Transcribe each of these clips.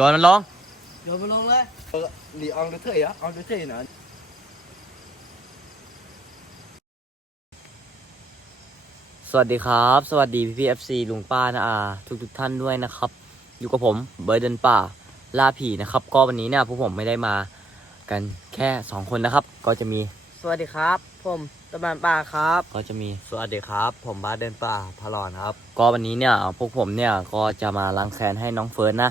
โยนมันลงโยนไปลงเลย lì ăn được thế á ăn được thế nữa สวัสดีครับ สวัสดีพี่พีเอฟซีลุงป้านะอาทุกทุกๆท่านด้วยนะครับ อยู่กับผมเบิร์ดเดินป่าล่าผีนะครับ ก็วันนี้เนี่ยพวกผมไม่ได้มากันแค่สองคนนะครับ ก็จะมี สวัสดีครับ ผมตะบันป่าครับ ก็จะมีสวัสดีครับ ผมบ้าสเดินป่าพลอนครับ ก็วันนี้เนี่ยพวกผมเนี่ยก็จะมาล้างแค้นให้น้องเฟิร์สนะ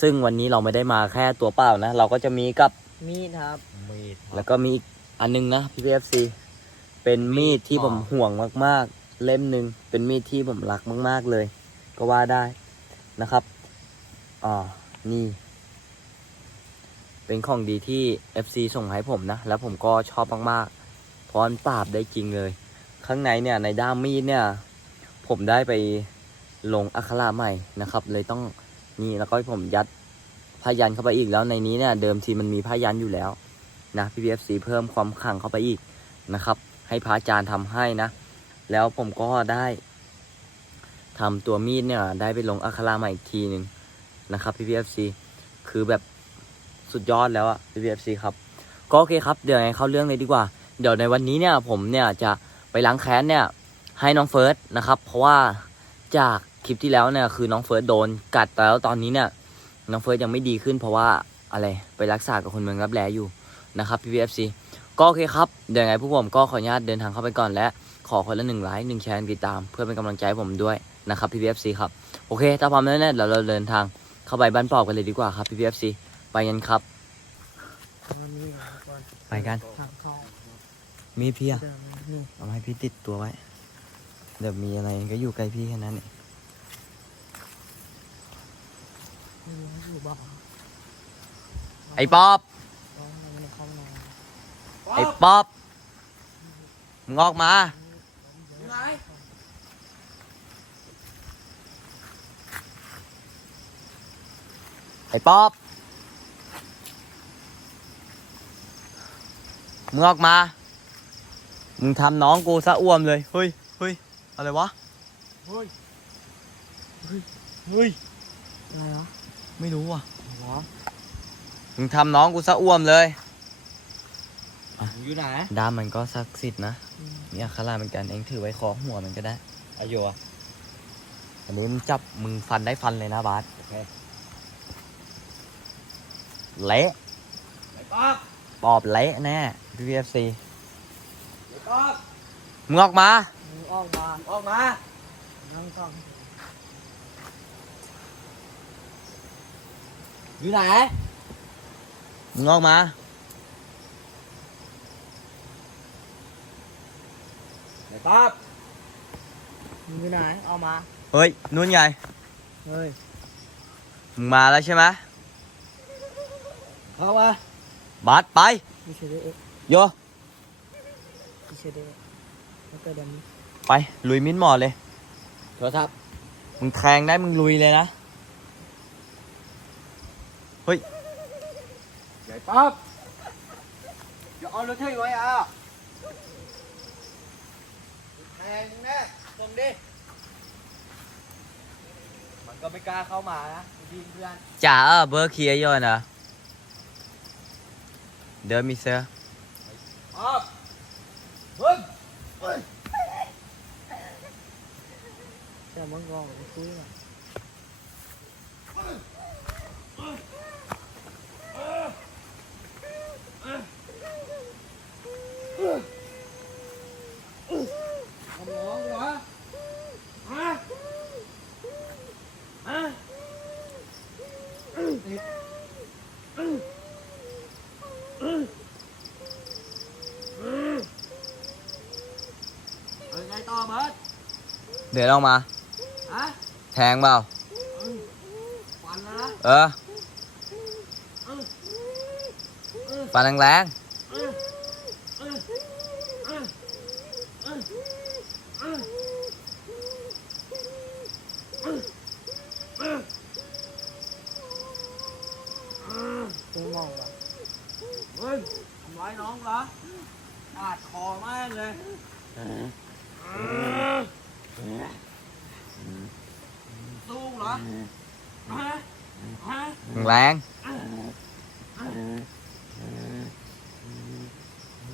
ซึ่งวันนี้เราไม่ได้มาแค่ตัวเปล่านะ เราก็จะมีกับมีดครับ mì แล้วก็มีอีกอันนึงนะพี่พีเอฟซีเป็นมีดที่ผมห่วงมากๆ เล่มหนึ่งเป็นมีดที่ผมรักมาก ๆเลย ก็ว่าได้นะครับอ่านี่ เป็นของดีที่ FC ส่งให้ผมนะ แล้วผมก็ชอบมากๆ เพราะมันปราบได้จริงเลย ข้างในเนี่ยในด้ามมีดเนี่ย ผมได้ไปลงอักขระใหม่นะครับ เลยต้อง นี่แล้วก็ผมยัดผ้ายันเข้าไปอีกแล้วในนี้เนี่ยเดิมทีมันมีผ้ายันอยู่แล้วนะพี่พีเอฟซีเพิ่มความขังเข้าไปอีกนะครับ ให้พระอาจารย์ทำให้นะ แล้วผมก็ได้ทำตัวมีดเนี่ยได้ไปลงอัคราใหม่อีกทีหนึ่งนะครับพี่พีเอฟซีคือแบบสุดยอดแล้วอะพี่พีเอฟซีครับก็โอเคครับเดี๋ยวไงเข้าเรื่องเลยดีกว่า เดี๋ยวในวันนี้เนี่ยผมเนี่ยจะไปล้างแค้นเนี่ยให้น้องเฟิร์สนะครับ เพราะว่าจาก คลิปที่แล้วเนี่ยคือน้องเฟิร์สโดนกัดแต่แล้วตอนนี้เนี่ยน้องเฟิร์สยังไม่ดีขึ้น เพราะว่าอะไรไปรักษากับคนเมืองรับแลอยู่นะครับ PPFC ก็โอเคครับเดี๋ยวยังไงพวกผมก็ขออนุญาตเดินทางเข้าไปก่อนและขอคนละหนึ่งไลค์หนึ่งแชร์หนึ่งติดตาม เพื่อเป็นกำลังใจให้ผมด้วยนะครับ PPFC ครับโอเคถ้าพร้อมแล้วเนี่ยเดี๋ยวเราเดินทางเข้าไปบ้านปอบกันเลยดีกว่าครับ PPFC ไปกันครับมันมีอะไรก่อนไปกันทางเข้ามีพี่อะเดินนี่เอามาให้พี่ติดตัวไว้เดี๋ยวมีอะไรก็อยู่ใกล้พี่แค่นั้นเอง ไม่รู้ว่าอยู่บ้างไอ้ปอบน้องมันในห้องนอนไอ้ปอบมึงออกมา อยู่ไหนไอ้ป๊อบมึงออกมา มึงทำน้องกูซะอ้วมเลย เฮ้ยเฮ้ยอะไรวะ เฮ้ย เฮ้ยอะไรวะ ไม่รู้ว่ะหรอมึงทำน้องกูซะอ้วมเลย อยู่ไหนด้ามมันก็ศักดิ์สิทธิ์นะ มีอัคราเหมือนกันเองถือไว้คอหัวมันก็ได้ อายุอะอันนี้มึงจับมึงฟันได้ฟันเลยนะบาสเละไอ้ป๊อบปอบเละแน่ PPFC ไอ้ป๊อบมึงออกมา มึงออกมา ออกมานั่งฟัง อยู่ไหนมึงออกมาไอ้ป๊อบมึงอยู่ไหนออกมา เฮ้ยนู่นไง เฮ้ยมึงมาแล้วใช่ไหมเข้ามาบาสไปไม่ใช่ได้เอ๊ะโยไม่ใช่ได้เอ๊ะแล้วก็เดี๋ยวนี้ไปลุยมิ้นท์หมอเลยโทรศัพท์มึงแทงได้มึงลุยเลยนะ ไอ้ป๊อบอย่าเอารถเท่ไว้อะแทงแน่ส่งดิ มันก็ไม่กล้าเข้ามานะพี่เพื่อนจ๋าเบอร์เคียร์ยอนอะเดินมีเซอร์ป๊อบเฮ้ยเฮ้ย แต่มึงก็ไปคุยกัน ทำน้องเหรอฮะฮะ เอาไงต่อเบิร์ด เดินออกมา ฮะแทงเปล่า ฟันแล้วนะเออ ฟันแรงกูมองว่ะ เฮ้ยทำร้ายน้องเหรอปาดคอแม่งเลยสู้เหรอฮะ ๆ ฮะแรง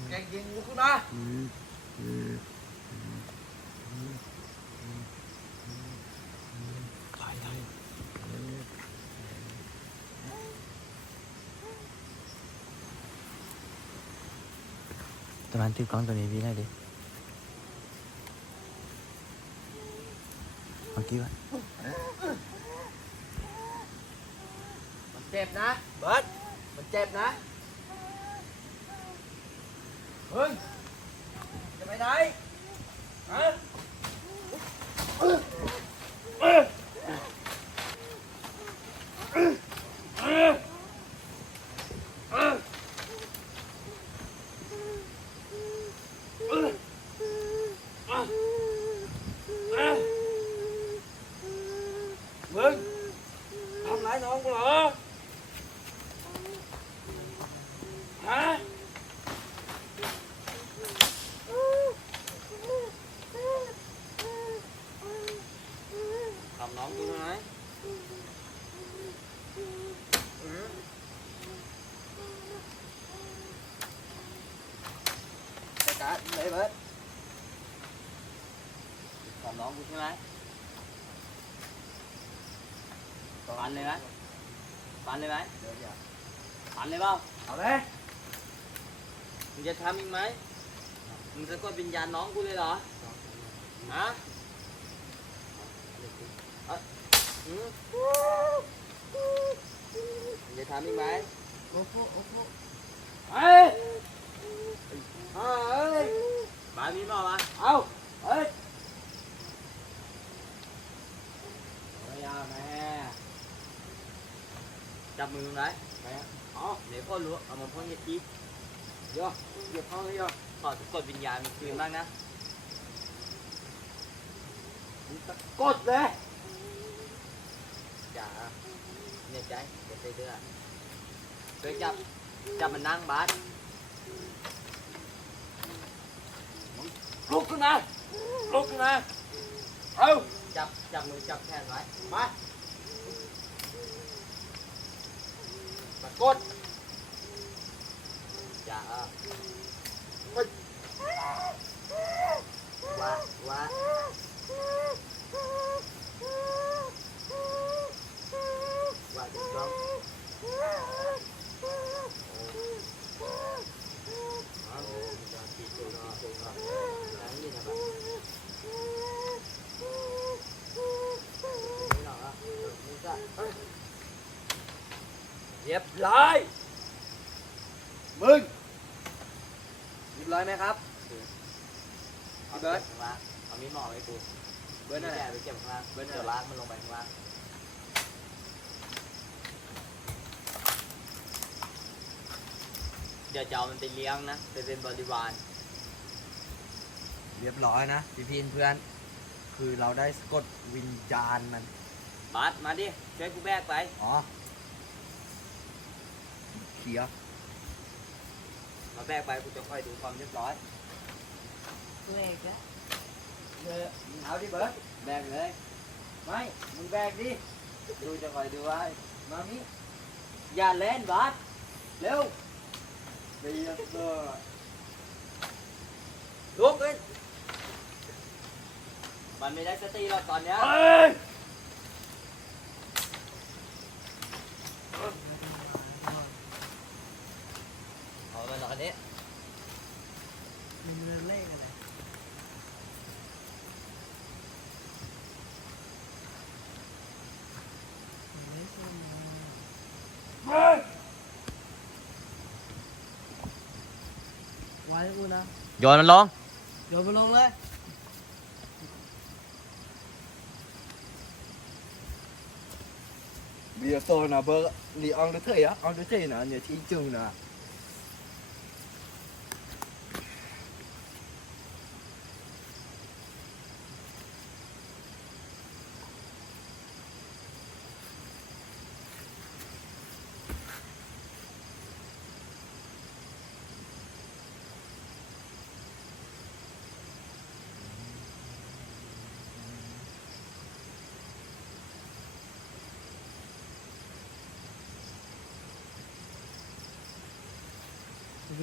แกยิงกูขึ้นมาตอนนั้นติดกล้องตัวนี้พี่ได้ดิ เจ็บนะ เบิร์ดมันเจ็บนะเฮ้ยจะไปไหนฮะ มึงทำร้ายน้องกูเหรอ ฮะ ทำน้องกูทำไมอืมจัด การเลยเบิร์ดทำน้องกูใช่ไหมฟันเลยไหมฟันเลยไหมฟันเลยเปล่าเอาเลยมึงจะทำอีกไหมมึงจะกดวิญญาณน้องกูเลยเหรอฮะเอาอืมมึงจะทำอีกไหมโอ้โหโอ้โหเฮ้ย เฮ้ยมามีมามาเอาเฮ้ยเฮ้ยเอาแม่จับมือมึงไว้ไปอะอ๋อเดี๋ยวพ่อรู้เอามาพ่อเหยียดทีเดี๋ยวเหยียดพ่อเลยเดี๋ยวขอสะกดวิญญาณมันคืนบ้างนะมึงสะกดเลยอย่าเนี่ยใจอย่าใจเดือดเดี๋ยวจับจับมันนั่งบาสมึง ลุกขึ้นมา ลุกขึ้นมา เอาจับ จับมือจับแขนไว้ มาสะกดอย่าเออเฮ้ยว่าว้าว่าจะต้องเอาจะตีตัวเนาะตัวเนาะนั่นนี่นะแบบนี่เนาะนี่ก็เอ้ย เรียบร้อยมึงเรียบร้อยไหมครับพี่เบิร์ดเอามีดหมอไว้กูเบิร์ดนั่นแหละไปเก็บข้างล่างเบิร์ดเดี๋ยวลากมันลงไปข้างล่างเดี๋ยวจะเอามันไปเลี้ยงนะไปเป็นบริวาร เรียบร้อยนะพี่พีนเพื่อน คือเราได้สะกดวิญญาณมัน บาสมาดิช่วยกูแบกไป อ๋อ เขียวมาแบกไปกูจะคอยดูความเรียบร้อยตัวเอกอะเออมึงเอาดิเบิร์ดแบกเลย ไม่มึงแบกดิดูจะคอยดูไว้มามิอย่าเล่นบาสเร็วเบียดเลยลุกขึ้นมันไม่ได้สติหรอกตอนเนี้ย เอาไปห น่อยนี้มันเรื่องเลขอะไรมันไม่ใช่มาไว้กูนะโยนมันลงโยนไปลงเลย bientôt là bơ đi ăn được thế á ăn được thế nào nhà thị trường nè นี่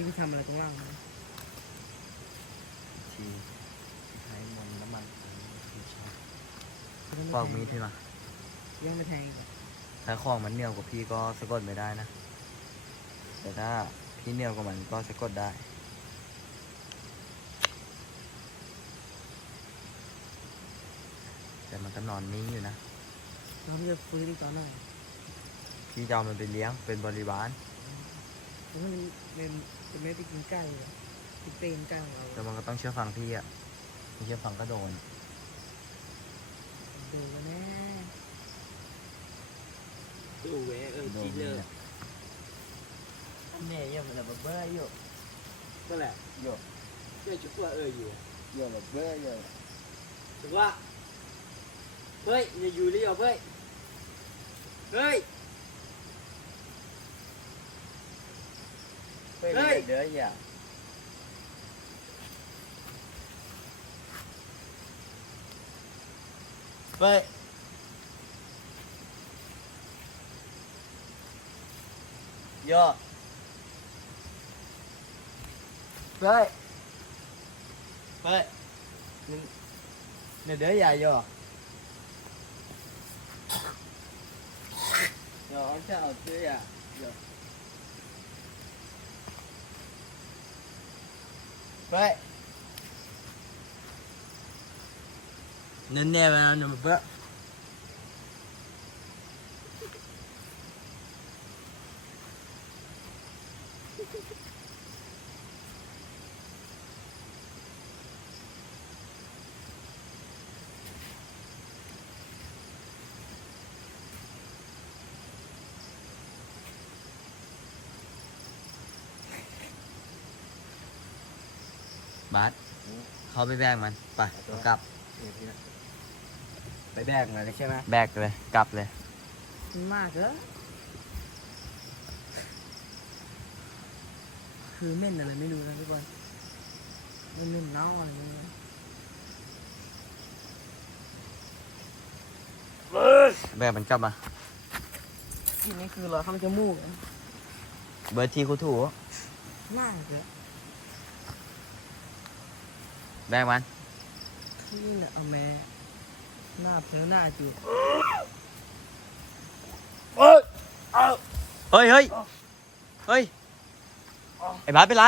ไปทำอะไรตรงล่างนะทีใช้มนต์น้ำมันที่ชอบปอกมีดให้มายังไม่แทงอีกเหรอถ้าของมันเหนียวกว่าพี่ก็สะกดไม่ได้นะ แต่ถ้าพี่เหนียวกว่ามันก็สะกดได้ แต่มันก็นอนนิ่งอยู่นะเราจะฟื้นอีกตอนไหน พี่จะเอามันไปเลี้ยงเป็นบริวาร แล้วมันเป็นเป็นไม่ไปกินไก่เหรอกินเป้งไก่ของเราแต่มันก็ต้องเชื่อฟังพี่อะไม่เชื่อฟังก็โดนโดนแน่ดูเว้ยเออโดจีนเลเนี่ยยเนี่ยยังมันแบบเบ้ออยู่ก็แหละโยเชื่อชุกว่าเอออยู่โยแบบเบ้อโยชุกว่าเฮ้ยอย่าอยู่เลยเหรอเฮ้ยเฮ้ย เฮ้ยเด้ออย่าเฮ้ยโยเฮ้ย เฮ้ยเนี่ยเด้ออย่าโยโยเอาแค่เอาเด้ออย่า Vậy Nên nè mà nó mà bớt Bát เขาไปแบกมัน ไปเอากลับ ไปแบกมาเลยใช่ไหมแบกเลย กลับเลย มันมากแล้วคือเม่นอะไรไม่รู้นะทุกคนมันเม่นเน่าอะไรไม่รู้แบกมันกลับมา กลินนี่คือเราทำจมูกนะเบอร์ทีคูถู มากเลย แบกมันนี่แหละเอาแม่หน้าเพลหน้าจูบเฮ้ยเฮ้ยเฮ้ยไอ้บาสเป็นไร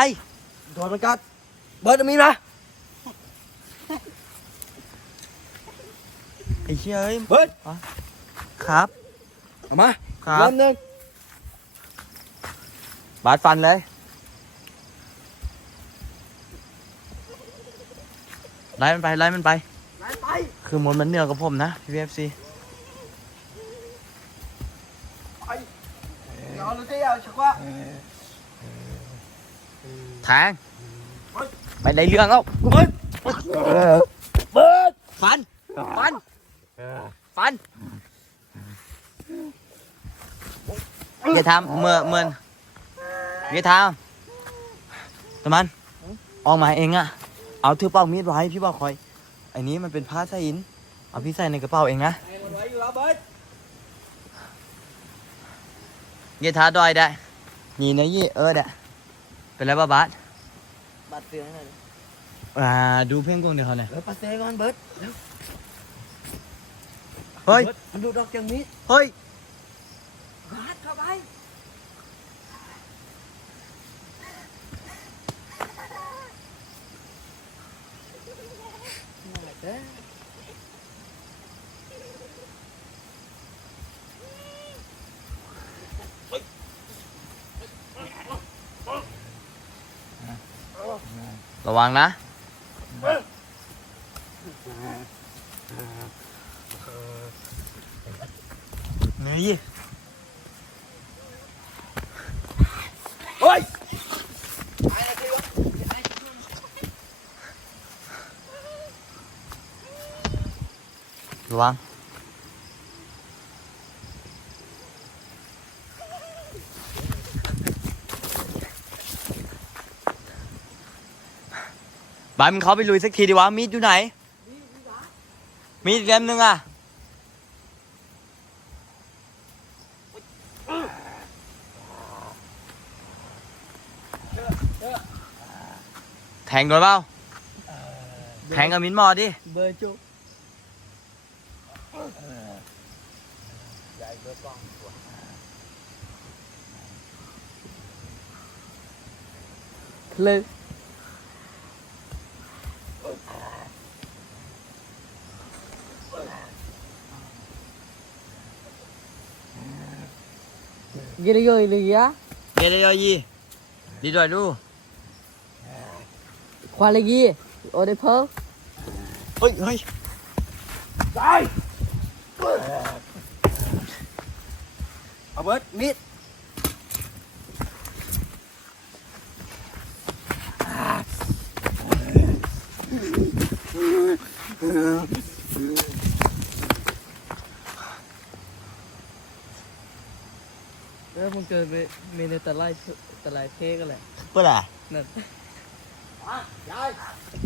โดนมันกัดเบิร์ดเอามีดมาไอ้เชี่ยเอ้ยเบิร์ดครับเอามาครับรอบหนึงบาสฟันเลย ไล่มันไปไล่มันไปไล่ไป คือมนต์มันเหนือกับผมนะพี่เอฟซีเดี๋ยวเอาลูกเตี้ยชักว่าแทงไปได้เรื่องแล้วเบิร์ดเบิร์ดฟันฟันฟันอย่าทำเมื่อเมื่ออย่าทำแต่มันออกมาเองอะ เอาถือเป้ามีดไว้พี่บอกคอยไอ้นี้มันเป็นผ้าใส่อิน เอาพี่ใส่ในกระเป๋าเองนะไอ้มันไว้อยู่แล้วเบิร์ดอย่าท้าดอยได้นี่นะยี่เออเด้เป็นไรบ้าบาสบาดเตือนหน่อยดิอ่าดูเพ่งกงเดี๋ยวเขาเนี่ยเบิร์ดปัสเซ่ก่อนเบิร์ดเฮ้ยบิร์ดมันดูดดอกจังมีดเฮ้ยบาดเข้าไป นั่นแหละเด้อ ระวังนะ นี่ เฮ้ย ระวังบายมึงเขาไปลุยสักทีดีวะ มีดอยู่ไหน มีดอีกเล่มนึงอะแทงโดนเปล่า แทงกับมินมอดิ เบอร์จุ เลย Gila gila gila ya. เกเรยอยีดีด้วยดู Khoa lagi. Oh, dia pearl. เฮ้ยเฮ้ยเอาเบิร์ดมิดแล้วมันเกิดมีในตะไลตะไลเทกัน แหละเพื่ออะไรนั่นได้มาไป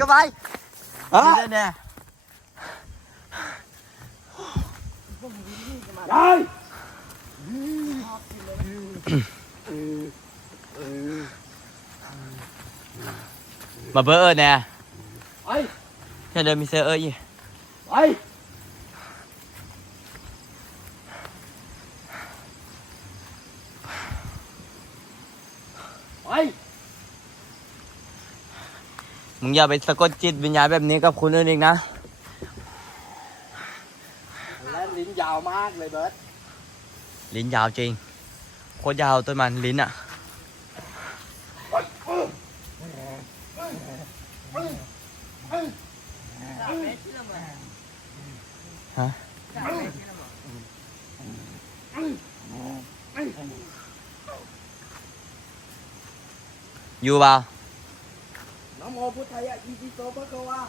ก็ไปนี่แน่แน่ได้ มาเบอร์เออแน่ไปแค่เดินมีเซอร์เออยี่ไปไปมึงอย่าไปสะกดจิตวิญญาณแบบนี้กับคนอื่นอีกนะและลิ้นยาวมากเลยเบิร์ดลิ้นยาวจริง โคตรยาวต้นมันลิ้นอะฮะ อยู่เปล่านะโมพุทธายะอิติโสภะคะวะ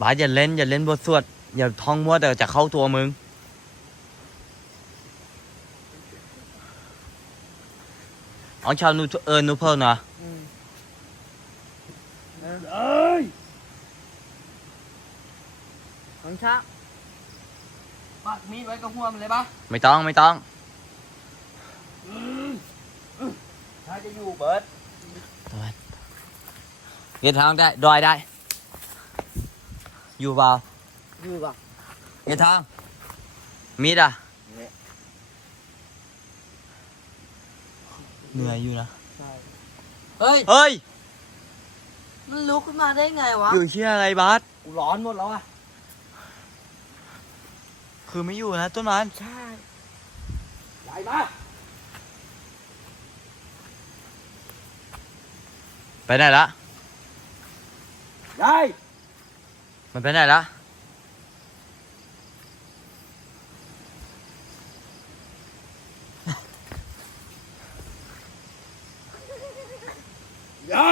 บาสอย่าเล่น อย่าเล่นบทสวด อย่าท่องมั่วแต่จะเข้าตัวมึงเอาชาวนูเออนูเพิลนะเอ้ยของช้าปักมีดไว้กับหัวมันเลยปะไม่ต้อง ไม่ต้อง ถ้า จะอยู่เบิร์ดเรียนทางได้ดอยได้ อยู่เปล่าอยู่ปะเรียนทางมีดอะเหนื่อยอยู่นะเฮ้ย เฮ้ย มันลุกขึ้นมาได้ไงวะ อยู่เชี่ยอะไรบาสกูร้อนหมดแล้วอะ คือไม่อยู่นะต้นมันใช่ใหญ่มา ไปไหนละใหญ่มันไปไหนละใหญ่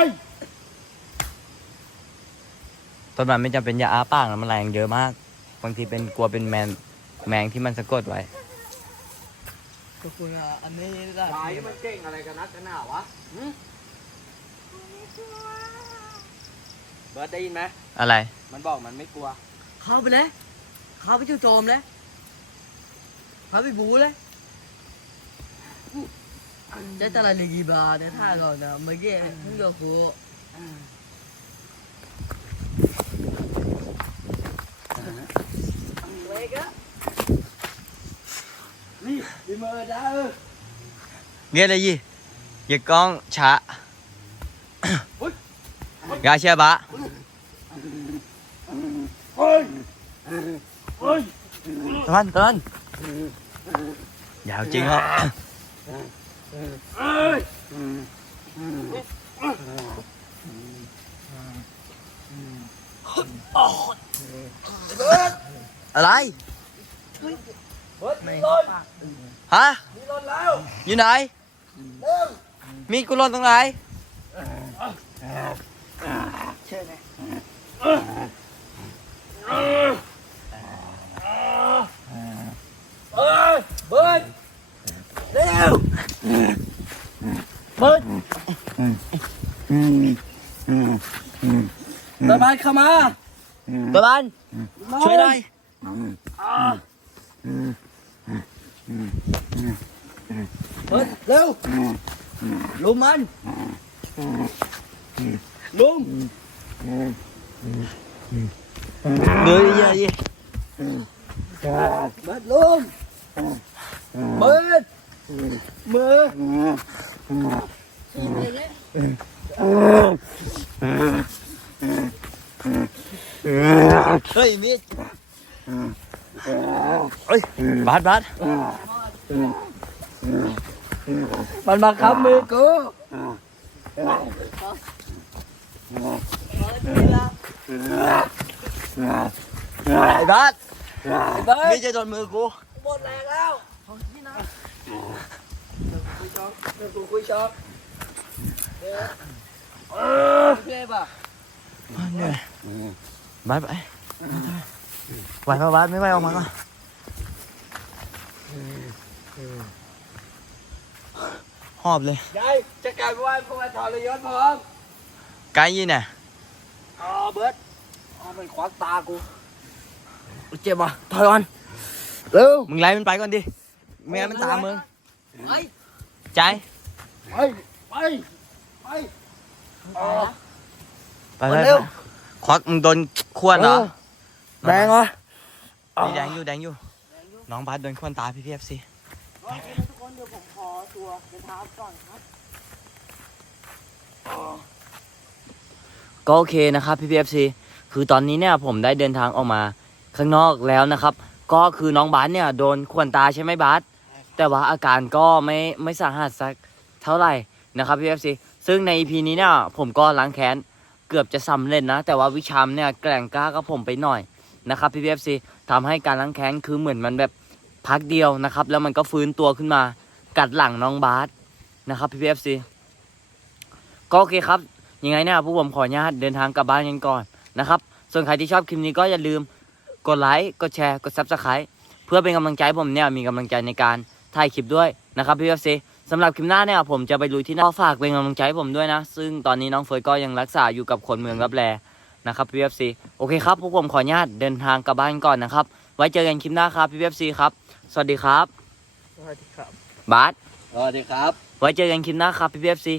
ต้นมันไม่จำเป็นอย่าอ้าปากนะมันแรงเยอะมาก บางทีเป็นกลัวเป็นแมนแมงที่มันสะกดไว้ขอบคุณอะอันนี้ได้ใหญ่มันเก่งอะไรกันนักกันหนาวะหึ เบิร์ดได้ยินไหมอะไร มันบอกมันไม่กลัว เข้าไปเลยเข้าไปจู่โจมเลยเข้าไปบูเลยได้ตะไลเลยกี่บาทเนี่ยท่าก่อนนะเมื่อกี้เพิ่งจะครูนี่ดีเมอร์ด้าเออเงี้ยเลยยี่อย่ากล้องช้า กาเชียบะ เฮ้ย เฮ้ยตอนตอนยาวจริงเหรอ Bơi. Tớ ban không à? Tớ ban. Chơi đây. À. Lưu. Lùm anh. Lùm. Đưa đi ra đi. Bớt luôn. เฮ้ยมีดเฮ้ยบาสบาสมันมาคับมือกูไอ้บาสมีดจะโดนมือกูหมดแรงแล้วกูคุยช็อกเจ็บอะเหนื่อย บาสไปไหวปะบาสไม่ไหวออกมาก่อนหอบเลยยายจะกลายเป็นว่าพวกมันทรยศพร้อมไกลยี่เนี่ยอ๋อเบิร์ดอ๋อมันขวางตากูเจ็บอะถอยก่อนเร็วมึงไล่มันไปก่อนดิแม่งั้นมันตามมึงไปใจไปไปไปอ๋อไปไปเร็ว ควักมึงโดนขวนเหรอแดงเหรอนี่แดงอยู่แดงอยู่ น้องบาสโดนขวนตาพี่พีเอฟซีโอเคนะทุกคนเดี๋ยวผมขอตัวเดินทางก่อนครับก็โอเคนะครับพี่พีเอฟซีคือตอนนี้เนี่ยผมได้เดินทางออกมาข้างนอกแล้วนะครับ ก็คือน้องบาสเนี่ยโดนขวนตาใช่ไหมบาสแต่ว่าอาการก็ไม่ไม่สาหัสสักเท่าไหร่นะครับพี่เอฟซีซึ่งใน EP นี้เนี่ยผมก็ล้างแค้น เกือบจะสำเร็จนะ แต่ว่าวิชามเนี่ยแกล่งกล้ากับผมไปหน่อยนะครับพี่พีเอฟซีทำให้การล้างแค้นคือเหมือนมันแบบพักเดียวนะครับ แล้วมันก็ฟื้นตัวขึ้นมากัดหลังน้องบาสนะครับพี่พีเอฟซีก็โอเคครับยังไงเนี่ยผู้ผมขออนุญาตเดินทางกลับบ้านกันก่อนนะครับ ส่วนใครที่ชอบคลิปนี้ก็อย่าลืมกดไลค์กดแชร์กดซับสไคร b e เพื่อเป็นกำลังใจผมเนี่ยมีกำลังใจในการถ่ายคลิปด้วยนะครับพี่เอฟซี สำหรับคลิปหน้าเนี่ยผมจะไปลุยที่นั่นก็ฝากเป็นกำลังใจให้ผมด้วยนะ ซึ่งตอนนี้น้องเฟยก็ยังรักษาอยู่กับคนเมืองรับแลนะครับพี่เอฟซีโอเคครับพวกผมขออนุญาตเดินทางกลับบ้านก่อนนะครับ ไว้เจอกันคลิปหน้าครับพี่เอฟซีครับ สวัสดีครับ สวัสดีครับบาสสวัสดีครับ ไว้เจอกันคลิปหน้าครับพี่เอฟซี